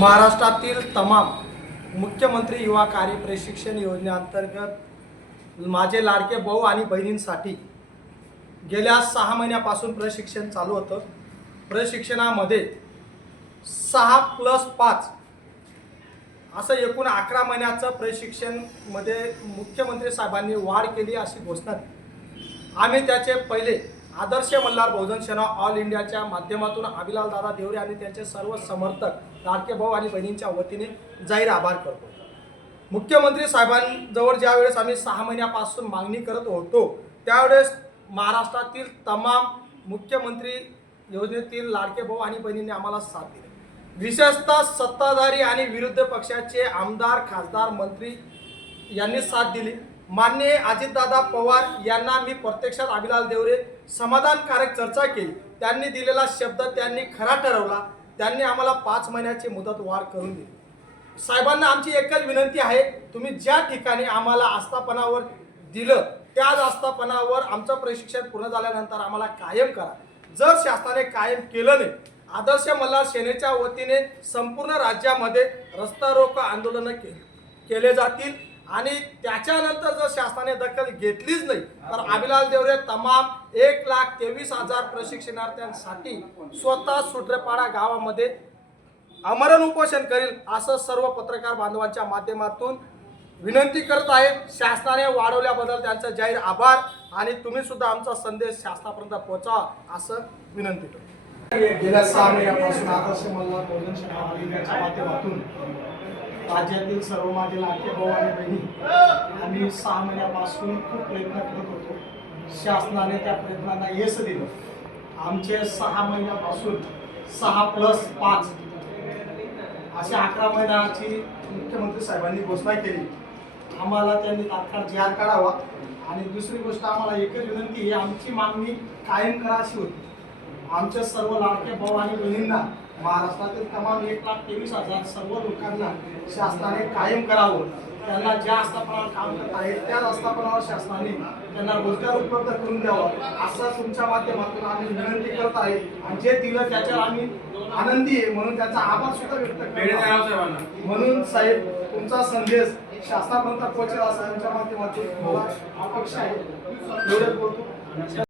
महाराष्ट्रातील तमाम मुख्यमंत्री युवा कार्य प्रशिक्षण योजनेअंतर्गत माझे लाडके भाऊ आणि बहिणींसाठी गेल्या 6 महिन्यापासून प्रशिक्षण चालू होतं। प्रशिक्षणामध्ये 6+5 असं एकूण 11 महिन्याचं प्रशिक्षणमध्ये मुख्यमंत्री साहेबांनी वाढ केली अशी घोषणा दिली। आम्ही त्याचे पहिले आदर्श मल्हार बहुजन सेना ऑल इंडियाच्या माध्यमातून अभिलाल दादा देवरे आणि त्यांचे सर्व समर्थक लाडके भाऊ आणि बहिणींच्या वतीने जाहीर आभार करतो। मुख्यमंत्री साहेबांजवळ ज्यावेळेस आम्ही 6 महिन्यापासून मागणी करत होतो त्यावेळेस महाराष्ट्रातील तमाम मुख्यमंत्री योजनेतील लाडके भाऊ आणि बहिणींनी आम्हाला साथ दिली। विशेषतः सत्ताधारी आणि विरोधी पक्षाचे आमदार, खासदार, मंत्री यांनी साथ दिली। माननीय अजितदादा पवार यांना मी प्रत्यक्षात अभिलाल देवरे समाधानकारक चर्चा केली। त्यांनी दिलेला शब्द त्यांनी खरा ठरवला। त्यांनी आम्हाला 5 महिन्याची मुदत वाढ करून दिली। साहेबांना आमची एकच विनंती आहे, तुम्ही ज्या ठिकाणी आम्हाला आस्थापनावर दिलं त्याच आस्थापनावर आमचं प्रशिक्षण पूर्ण झाल्यानंतर आम्हाला कायम करा। जर शासनाने कायम केलं नाही, आदर्श मल्हार सेनेच्या वतीने संपूर्ण राज्यामध्ये रस्ता रोको आंदोलन केले जातील आणि त्याच्यानंतर जर शासनाने दखल घेतलीच नाही तर अभिलाल देवरे तमाम 1,23,000 प्रशिक्षणार्थ्यांसाठी स्वतः सुट्रेपाडा गावामध्ये आमरण उपोषण करील असं सर्व पत्रकार बांधवांच्या माध्यमातून विनंती करत आहे। शासनाने वाढवल्याबद्दल त्यांचा जाहीर आभार आणि तुम्ही सुद्धा आमचा संदेश शासनापर्यंत पोहोचवा असं विनंती करतो। गेल्या 6 महिन्यापासून आदर्श मल्हार बहुजन सेना ऑल इंडियाच्या माध्यमातून राज्यातील सर्व माझे लाडके भाऊ आणि बहिणी आम्ही 6 महिन्यापासून खूप प्रयत्न करत होतो। शासनाने त्या प्रयत्नांना यश दिलं। आमचे 6 महिन्यापासून 6+5 अशा 11 महिन्याची मुख्यमंत्री साहेबांनी घोषणा केली। आम्हाला त्यांनी तात्काळ जी.आर. काढावा आणि दुसरी गोष्ट आम्हाला एकच विनंती आहे, आमची मागणी कायम करा अशी होती। आमच्या सर्व लाडके भाऊ आणि बहिणींना महाराष्ट्रातील तमाम 1,23,000 सर्व लोकांना शासनाने कायम करावं। त्यांना ज्या आस्थापनावर काम करत आहेत त्याच आस्थापनावर शासनाने त्यांना रोजगार उपलब्ध करून द्यावा असं तुमच्या माध्यमातून आम्ही विनंती करत आहे आणि जे दिलं त्याच्यावर आम्ही आनंदी आहे म्हणून त्याचा आभार सुद्धा व्यक्त करतो। म्हणून साहेब तुमचा संदेश शासनापर्यंत पोहोचेल असं आमच्या माध्यमातून मला अपेक्षा आहे। एवढंच बोलतो।